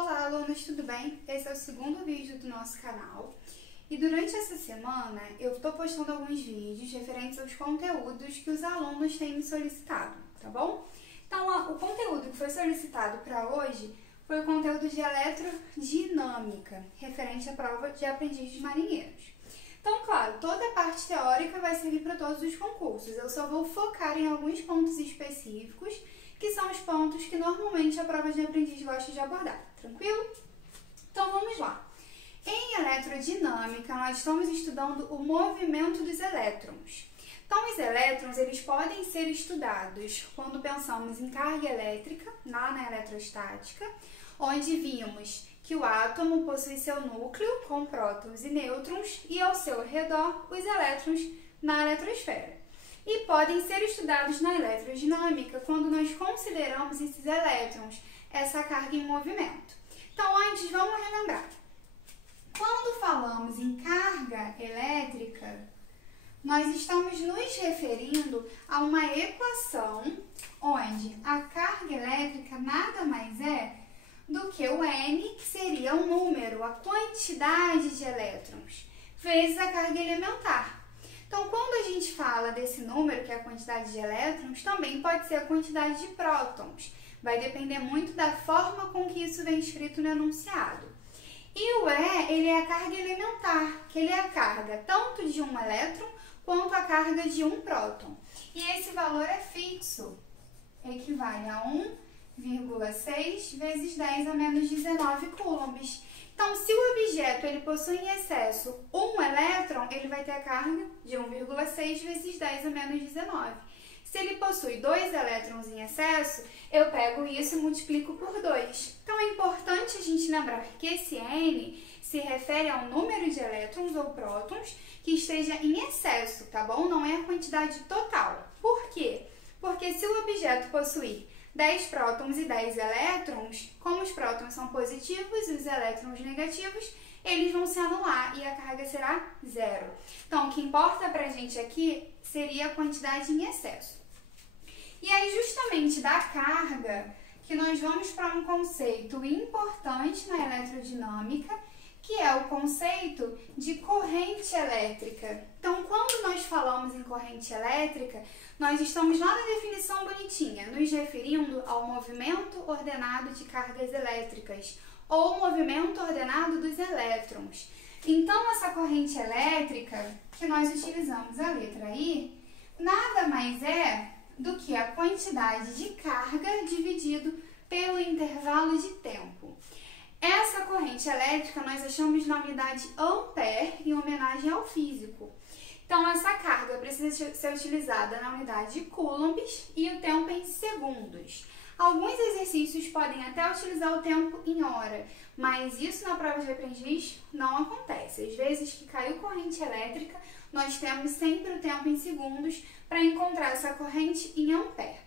Olá, alunos, tudo bem? Esse é o segundo vídeo do nosso canal e durante essa semana eu estou postando alguns vídeos referentes aos conteúdos que os alunos têm me solicitado, tá bom? Então, o conteúdo que foi solicitado para hoje foi o conteúdo de eletrodinâmica, referente à prova de aprendizes marinheiros. Então, claro, toda a parte teórica vai servir para todos os concursos, eu só vou focar em alguns pontos específicos, que são os pontos que normalmente a prova de aprendiz gosta de abordar, tranquilo? Então vamos lá. Em eletrodinâmica, nós estamos estudando o movimento dos elétrons. Então, os elétrons, eles podem ser estudados quando pensamos em carga elétrica, lá na eletrostática, onde vimos que o átomo possui seu núcleo com prótons e nêutrons e ao seu redor os elétrons na eletrosfera. E podem ser estudados na eletrodinâmica quando nós consideramos esses elétrons, essa carga em movimento. Então, antes, vamos relembrar. Quando falamos em carga elétrica, nós estamos nos referindo a uma equação onde a carga elétrica nada mais é do que o N, que seria o número, a quantidade de elétrons, vezes a carga elementar. Então, quando a gente fala desse número, que é a quantidade de elétrons, também pode ser a quantidade de prótons. Vai depender muito da forma com que isso vem escrito no enunciado. E o E, ele é a carga elementar, que ele é a carga tanto de um elétron quanto a carga de um próton. E esse valor é fixo, equivale a 1,6 vezes 10 a menos 19 coulombs. Então, se o objeto ele possui em excesso um elétron, ele vai ter a carga de 1,6 vezes 10 a menos 19. Se ele possui 2 elétrons em excesso, eu pego isso e multiplico por 2. Então, é importante a gente lembrar que esse N se refere ao número de elétrons ou prótons que esteja em excesso, tá bom? Não é a quantidade total. Por quê? Porque se o objeto possuir 10 prótons e 10 elétrons, como os prótons são positivos e os elétrons negativos, eles vão se anular e a carga será zero. Então, o que importa pra gente aqui seria a quantidade em excesso. E aí, justamente da carga, que nós vamos para um conceito importante na eletrodinâmica, que é o conceito de corrente elétrica. Então, quando nós falamos em corrente elétrica, nós estamos lá na definição bonitinha, nos referindo ao movimento ordenado de cargas elétricas, ou movimento ordenado dos elétrons. Então, essa corrente elétrica, que nós utilizamos a letra I, nada mais é do que a quantidade de carga dividido pelo intervalo de tempo. Essa corrente elétrica nós achamos na unidade ampere, em homenagem ao físico. Então, essa carga precisa ser utilizada na unidade de coulombs e o tempo em segundos. Alguns exercícios podem até utilizar o tempo em hora, mas isso na prova de aprendiz não acontece. Às vezes que caiu corrente elétrica, nós temos sempre o tempo em segundos para encontrar essa corrente em ampere.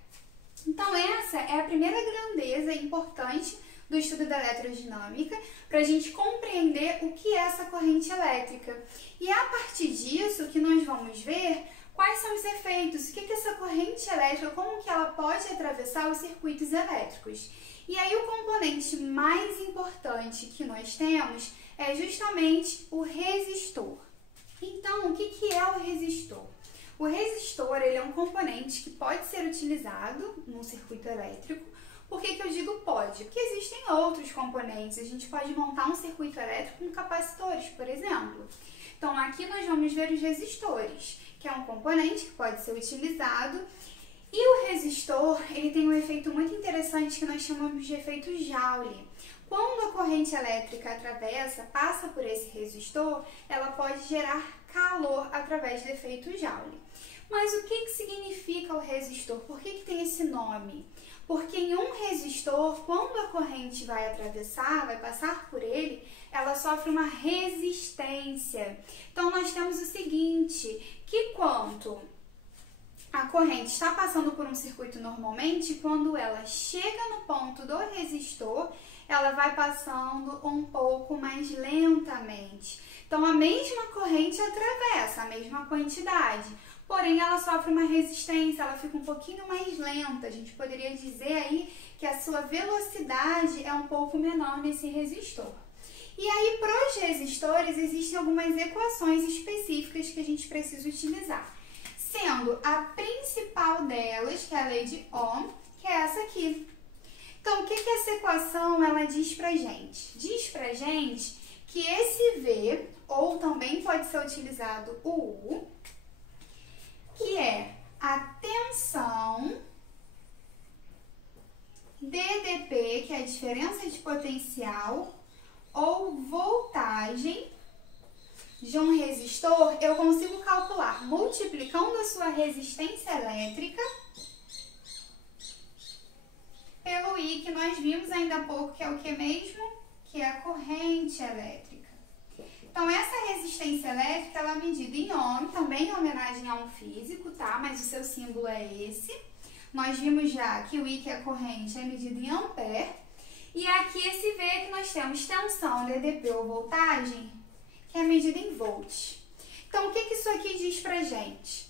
Então, essa é a primeira grandeza importante do estudo da eletrodinâmica, para a gente compreender o que é essa corrente elétrica. E é a partir disso que nós vamos ver quais são os efeitos, o que é essa corrente elétrica, como que ela pode atravessar os circuitos elétricos. E aí o componente mais importante que nós temos é justamente o resistor. Então, o que é o resistor? O resistor ele é um componente que pode ser utilizado num circuito elétrico. Por que eu digo pode? Porque existem outros componentes. A gente pode montar um circuito elétrico com capacitores, por exemplo. Então, aqui nós vamos ver os resistores, que é um componente que pode ser utilizado. E o resistor, ele tem um efeito muito interessante que nós chamamos de efeito Joule. Quando a corrente elétrica atravessa, passa por esse resistor, ela pode gerar calor através do efeito Joule. Mas o que significa o resistor? Por que tem esse nome? Porque em um resistor, quando a corrente vai atravessar, vai passar por ele, ela sofre uma resistência. Então, nós temos o seguinte, que quando a corrente está passando por um circuito normalmente, quando ela chega no ponto do resistor, ela vai passando um pouco mais lentamente. Então, a mesma corrente atravessa a mesma quantidade, porém ela sofre uma resistência, ela fica um pouquinho mais lenta. A gente poderia dizer aí que a sua velocidade é um pouco menor nesse resistor. E aí, para os resistores, existem algumas equações específicas que a gente precisa utilizar, sendo a principal delas, que é a lei de Ohm, que é essa aqui. Então, o que essa equação ela diz pra gente? Diz pra gente que esse V, ou também pode ser utilizado o U, que é a tensão dDp, que é a diferença de potencial, ou voltagem de um resistor, eu consigo calcular multiplicando a sua resistência elétrica pelo I, que nós vimos ainda há pouco, que é o que mesmo? Que é a corrente elétrica. Então, essa resistência elétrica, ela é medida em ohm, também em homenagem a um físico, tá? Mas o seu símbolo é esse. Nós vimos já que o I, que é a corrente, é medido em ampere. E aqui esse V que nós temos tensão, dDp ou voltagem, que é medida em volts. Então, o que isso aqui diz pra gente?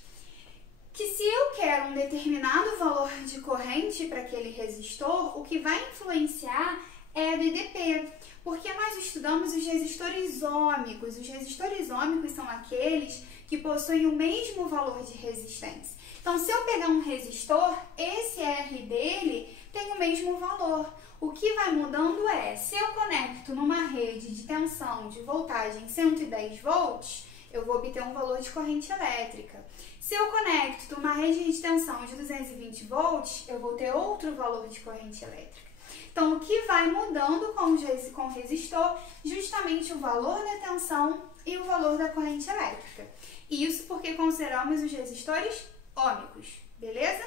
Que se eu quero um determinado valor de corrente para aquele resistor, o que vai influenciar é a dDp, porque nós estudamos os resistores ôhmicos. Os resistores ôhmicos são aqueles que possuem o mesmo valor de resistência. Então, se eu pegar um resistor, esse R dele tem o mesmo valor. O que vai mudando é, se eu conecto numa rede de tensão de voltagem 110 volts, eu vou obter um valor de corrente elétrica. Se eu conecto numa rede de tensão de 220 volts, eu vou ter outro valor de corrente elétrica. Então, o que vai mudando com o resistor, justamente o valor da tensão e o valor da corrente elétrica. Isso porque consideramos os resistores ôhmicos, beleza?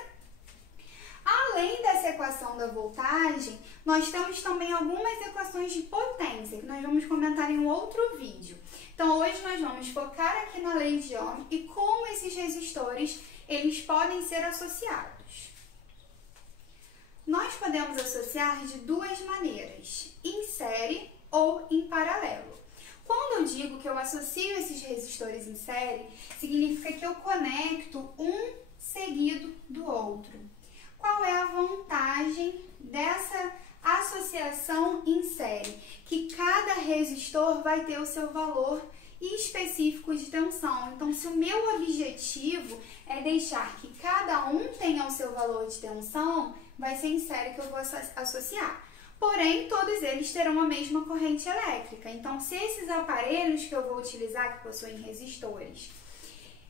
Além dessa equação da voltagem, nós temos também algumas equações de potência, que nós vamos comentar em um outro vídeo. Então, hoje nós vamos focar aqui na lei de Ohm e como esses resistores eles podem ser associados. Nós podemos associar de duas maneiras, em série ou em paralelo. Quando eu digo que eu associo esses resistores em série, significa que eu conecto um seguido do outro. Qual é a vantagem dessa associação em série? Que cada resistor vai ter o seu valor específico de tensão. Então, se o meu objetivo é deixar que cada um tenha o seu valor de tensão, vai ser em série que eu vou associar. Porém, todos eles terão a mesma corrente elétrica. Então, se esses aparelhos que eu vou utilizar, que possuem resistores,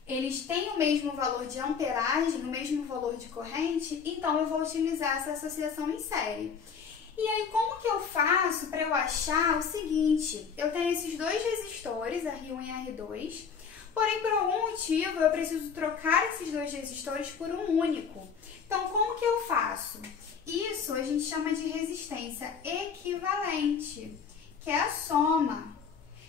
eles têm o mesmo valor de amperagem, o mesmo valor de corrente, então eu vou utilizar essa associação em série. E aí, como que eu faço para eu achar o seguinte? Eu tenho esses dois resistores, R1 e R2, porém, por algum motivo, eu preciso trocar esses dois resistores por um único. Então, como que eu faço? Isso a gente chama de resistência equivalente, que é a soma.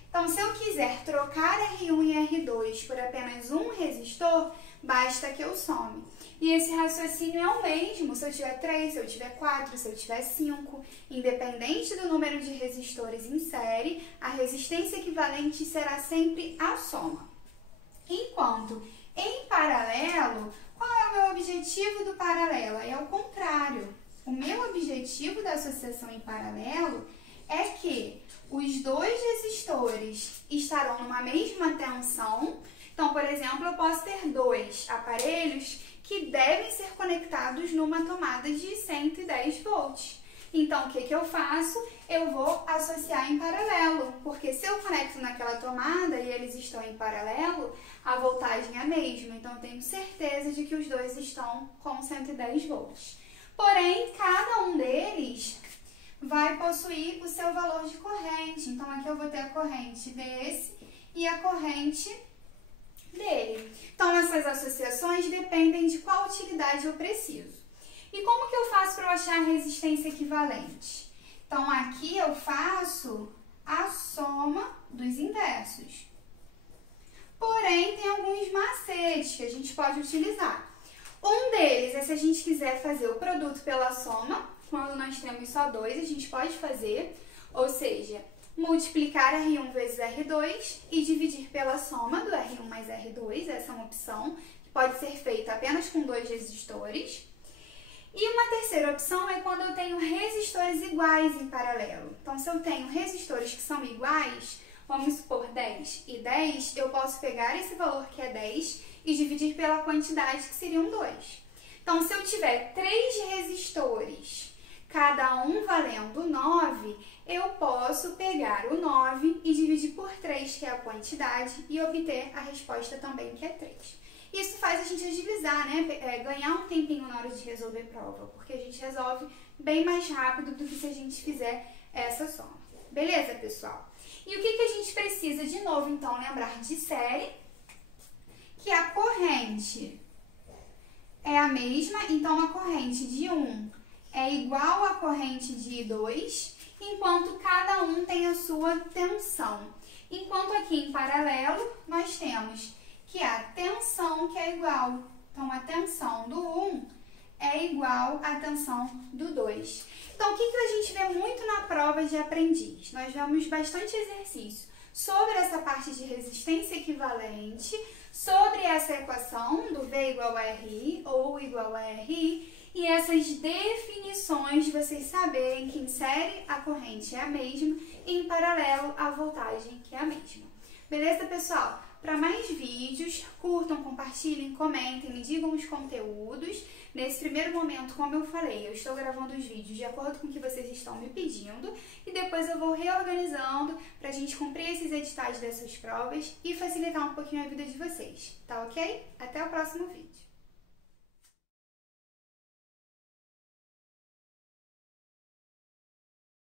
Então, se eu quiser trocar R1 e R2 por apenas um resistor, basta que eu some. E esse raciocínio é o mesmo se eu tiver 3, se eu tiver 4, se eu tiver 5. Independente do número de resistores em série, a resistência equivalente será sempre a soma. Enquanto em paralelo, qual é o meu objetivo do paralelo? É o contrário. O meu objetivo da associação em paralelo é que os dois resistores estarão numa mesma tensão. Então, por exemplo, eu posso ter dois aparelhos que devem ser conectados numa tomada de 110 volts. Então, o que eu faço? Eu vou associar em paralelo, porque se eu conecto naquela tomada e eles estão em paralelo, a voltagem é a mesma. Então, eu tenho certeza de que os dois estão com 110 volts. Porém, cada um deles vai possuir o seu valor de corrente. Então, aqui eu vou ter a corrente desse e a corrente dele. Então, essas associações dependem de qual utilidade eu preciso. E como que eu faço para eu achar a resistência equivalente? Então, aqui eu faço a soma dos inversos. Porém, tem alguns macetes que a gente pode utilizar. Um deles é se a gente quiser fazer o produto pela soma. Quando nós temos só dois, a gente pode fazer, ou seja, multiplicar R1 vezes R2 e dividir pela soma do R1 mais R2. Essa é uma opção que pode ser feita apenas com dois resistores. E uma terceira opção é quando eu tenho resistores iguais em paralelo. Então, se eu tenho resistores que são iguais, vamos supor 10 e 10, eu posso pegar esse valor que é 10 e dividir pela quantidade que seriam 2. Então, se eu tiver 3 resistores, cada um valendo 9, eu posso pegar o 9 e dividir por 3, que é a quantidade, e obter a resposta também, que é 3. Isso faz a gente agilizar, né? Ganhar um tempinho na hora de resolver prova, porque a gente resolve bem mais rápido do que se a gente fizer essa soma. Beleza, pessoal? E o que a gente precisa de novo, então, lembrar de série? Que a corrente é a mesma, então a corrente de 1 é igual à corrente de 2, enquanto cada um tem a sua tensão. Enquanto aqui em paralelo, nós temos que a tensão que é igual. Então, a tensão do 1 é igual à tensão do 2. Então, o que a gente vê muito na prova de aprendiz? Nós vemos bastante exercício sobre essa parte de resistência equivalente, sobre essa equação do V igual a RI ou igual a RI, e essas definições de vocês saberem que em série a corrente é a mesma e em paralelo a voltagem que é a mesma. Beleza, pessoal? Para mais vídeos, curtam, compartilhem, comentem, me digam os conteúdos. Nesse primeiro momento, como eu falei, eu estou gravando os vídeos de acordo com o que vocês estão me pedindo e depois eu vou reorganizando para a gente cumprir esses editais dessas provas e facilitar um pouquinho a vida de vocês, tá ok? Até o próximo vídeo.